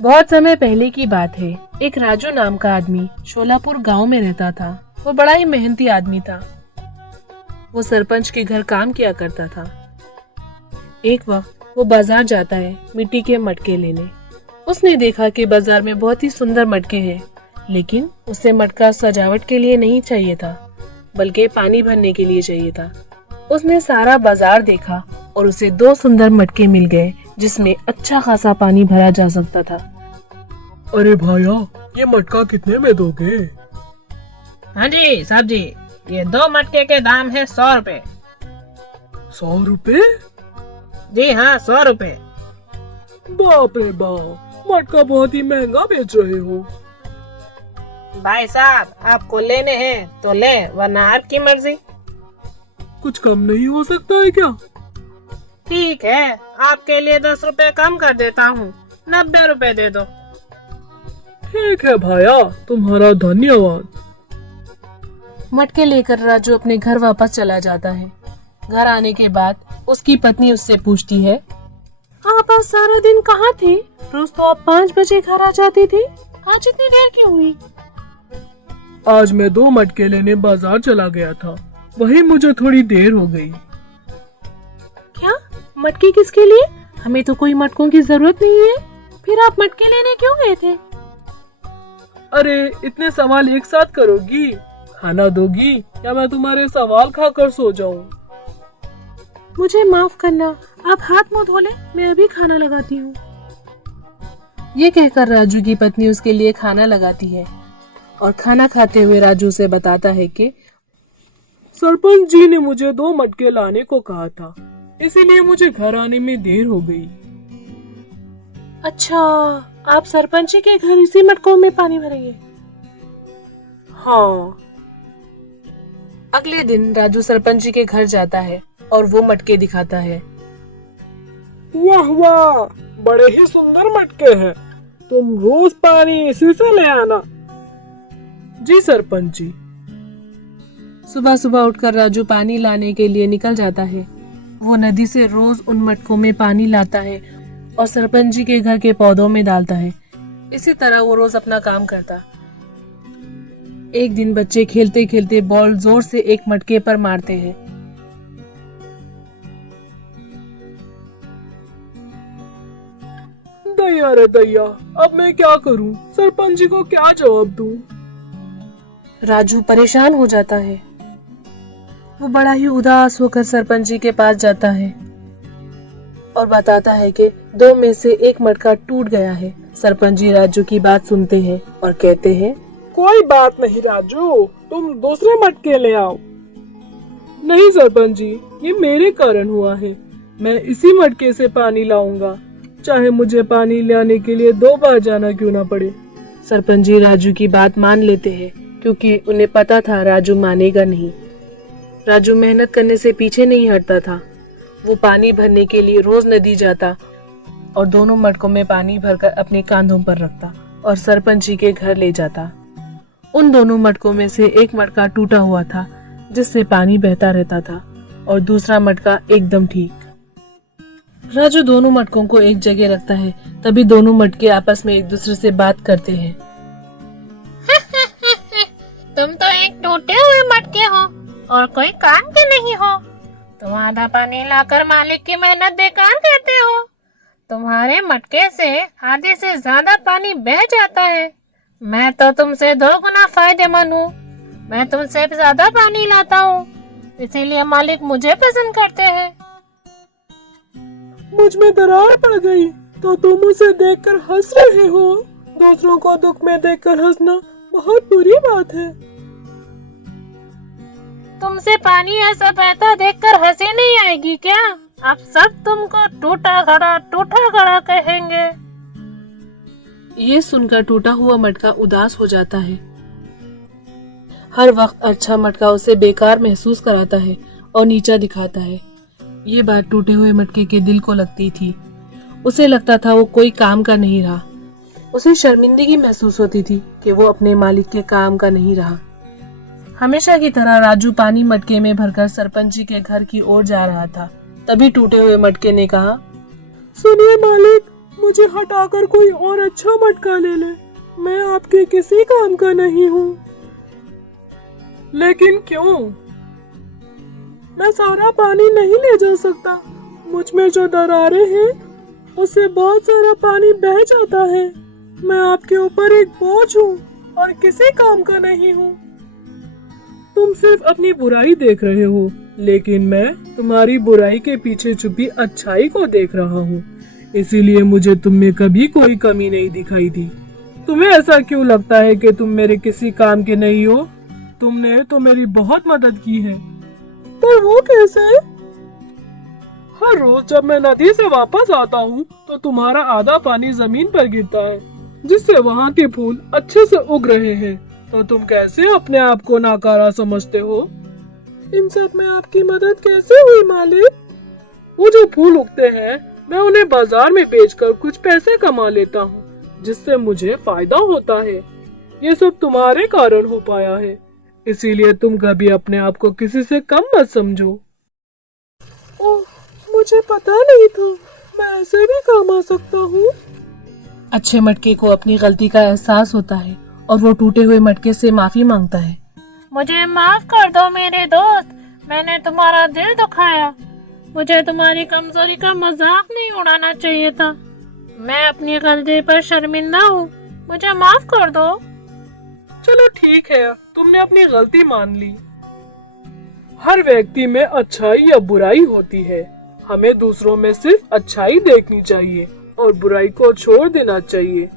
बहुत समय पहले की बात है। एक राजू नाम का आदमी शोलापुर गांव में रहता था। वो बड़ा ही मेहनती आदमी था। वो सरपंच के घर काम किया करता था। एक वक्त वो बाजार जाता है मिट्टी के मटके लेने। उसने देखा कि बाजार में बहुत ही सुंदर मटके हैं, लेकिन उसे मटका सजावट के लिए नहीं चाहिए था, बल्कि पानी भरने के लिए चाहिए था। उसने सारा बाजार देखा और उसे 2 सुंदर मटके मिल गए जिसमें अच्छा खासा पानी भरा जा सकता था। अरे भाया, ये मटका कितने में दोगे? हाँ जी साहब जी, ये 2 मटके के दाम है 100 रुपए। 100 रुपए? जी हाँ, 100 रुपए। बाप रे बाप, मटका बहुत ही महंगा बेच रहे हो। भाई साहब, आपको लेने हैं तो ले, वरना आपकी मर्जी। कुछ कम नहीं हो सकता है क्या? ठीक है, आपके लिए 10 रुपए कम कर देता हूँ, 90 रुपए दे दो। ठीक है भाया, तुम्हारा धन्यवाद। मटके लेकर राजू अपने घर वापस चला जाता है। घर आने के बाद उसकी पत्नी उससे पूछती है, आप आज सारा दिन कहाँ थे? रोज तो आप 5 बजे घर आ जाती थी, आज इतनी देर क्यों हुई? आज मैं 2 मटके लेने बाजार चला गया था, वही मुझे थोड़ी देर हो गई। क्या? मटके किसके लिए? हमें तो कोई मटकों की जरूरत नहीं है। फिर आप मटके लेने क्यों गए थे? अरे इतने सवाल एक साथ करोगी? खाना दोगी या मैं तुम्हारे सवाल खाकर सो जाऊं? मुझे माफ करना, आप हाथ मुंह धो ले, मैं अभी खाना लगाती हूँ। ये कहकर राजू की पत्नी उसके लिए खाना लगाती है और खाना खाते हुए राजू से बताता है कि सरपंच जी ने मुझे 2 मटके लाने को कहा था, इसीलिए मुझे घर आने में देर हो गई। अच्छा, आप सरपंच जी के घर इसी मटकों में पानी भरेंगे? हाँ। अगले दिन राजू सरपंच जी के घर जाता है और वो मटके दिखाता है। वाह वाह, बड़े ही सुंदर मटके हैं। तुम रोज पानी इसी से ले आना। जी सरपंच जी। सुबह सुबह उठकर राजू पानी लाने के लिए निकल जाता है। वो नदी से रोज उन मटकों में पानी लाता है और सरपंच जी के घर के पौधों में डालता है। इसी तरह वो रोज अपना काम करता। एक दिन बच्चे खेलते खेलते बॉल जोर से एक मटके पर मारते हैं। दैया रे दैया, अब मैं क्या करूं? सरपंच जी को क्या जवाब दूं? राजू परेशान हो जाता है। वो बड़ा ही उदास होकर सरपंच जी के पास जाता है और बताता है कि 2 में से एक मटका टूट गया है। सरपंच जी राजू की बात सुनते हैं और कहते हैं, कोई बात नहीं राजू, तुम दूसरे मटके ले आओ। नहीं सरपंच जी, ये मेरे कारण हुआ है। मैं इसी मटके से पानी लाऊंगा, चाहे मुझे पानी लाने के लिए 2 बार जाना क्यों ना पड़े। सरपंच जी राजू की बात मान लेते हैं, क्योंकि उन्हें पता था राजू मानेगा नहीं। राजू मेहनत करने से पीछे नहीं हटता था। वो पानी भरने के लिए रोज नदी जाता और दोनों मटकों में पानी भरकर अपने कांधों पर रखता और सरपंच जी के घर ले जाता। उन दोनों मटकों में से एक मटका टूटा हुआ था, जिससे पानी बहता रहता था, और दूसरा मटका एकदम ठीक। राजू दोनों मटकों को एक जगह रखता है। तभी दोनों मटके आपस में एक दूसरे से बात करते हैं। तुम तो एक टूटे हुए मटके हो और कोई काम के नहीं हो। तुम आधा पानी लाकर मालिक की मेहनत बेकार करते हो। तुम्हारे मटके से आधे से ज्यादा पानी बह जाता है। मैं तो तुमसे 2 गुना फायदेमंद हूँ। मैं तुमसे ज्यादा पानी लाता हूँ, इसीलिए मालिक मुझे पसंद करते हैं। मुझ में दरार पड़ गई तो तुम उसे देखकर हंस रहे हो। दूसरों को दुख में देखकर हंसना बहुत बुरी बात है। तुमसे पानी ऐसा बहता देखकर हंसी नहीं आएगी क्या? अब सब तुमको टूटा घड़ा कहेंगे। ये सुनकर टूटा हुआ मटका उदास हो जाता है। हर वक्त अच्छा मटका उसे बेकार महसूस कराता है और नीचा दिखाता है। ये बात टूटे हुए मटके के दिल को लगती थी। उसे लगता था वो कोई काम का नहीं रहा। उसे शर्मिंदगी महसूस होती थी कि वो अपने मालिक के काम का नहीं रहा। हमेशा की तरह राजू पानी मटके में भरकर सरपंच जी के घर की ओर जा रहा था। तभी टूटे हुए मटके ने कहा, सुनिए मालिक, मुझे हटाकर कोई और अच्छा मटका ले ले। मैं आपके किसी काम का नहीं हूँ। लेकिन क्यों? मैं सारा पानी नहीं ले जा सकता। मुझ में जो दरारें हैं उससे बहुत सारा पानी बह जाता है। मैं आपके ऊपर एक बोझ हूँ और किसी काम का नहीं हूँ। तुम सिर्फ अपनी बुराई देख रहे हो, लेकिन मैं तुम्हारी बुराई के पीछे छुपी अच्छाई को देख रहा हूँ। इसीलिए मुझे तुम में कभी कोई कमी नहीं दिखाई दी। तुम्हें ऐसा क्यों लगता है कि तुम मेरे किसी काम के नहीं हो? तुमने तो मेरी बहुत मदद की है। पर वो कैसे? हर रोज जब मैं नदी से वापस आता हूँ तो तुम्हारा आधा पानी जमीन पर गिरता है, जिससे वहाँ के फूल अच्छे से उग रहे हैं। तो तुम कैसे अपने आप को नाकारा समझते हो? इन सब में आपकी मदद कैसे हुई मालिक? वो जो फूल उगते हैं मैं उन्हें बाजार में बेचकर कुछ पैसे कमा लेता हूँ, जिससे मुझे फायदा होता है। ये सब तुम्हारे कारण हो पाया है, इसीलिए तुम कभी अपने आप को किसी से कम मत समझो। ओह, मुझे पता नहीं था मैं ऐसे भी काम आ सकता हूँ। अच्छे मटके को अपनी गलती का एहसास होता है और वो टूटे हुए मटके से माफी मांगता है। मुझे माफ कर दो मेरे दोस्त, मैंने तुम्हारा दिल दुखाया। मुझे तुम्हारी कमजोरी का मजाक नहीं उड़ाना चाहिए था। मैं अपनी गलती पर शर्मिंदा हूँ, मुझे माफ कर दो। चलो ठीक है, तुमने अपनी गलती मान ली। हर व्यक्ति में अच्छाई या बुराई होती है। हमें दूसरों में सिर्फ अच्छाई देखनी चाहिए और बुराई को छोड़ देना चाहिए।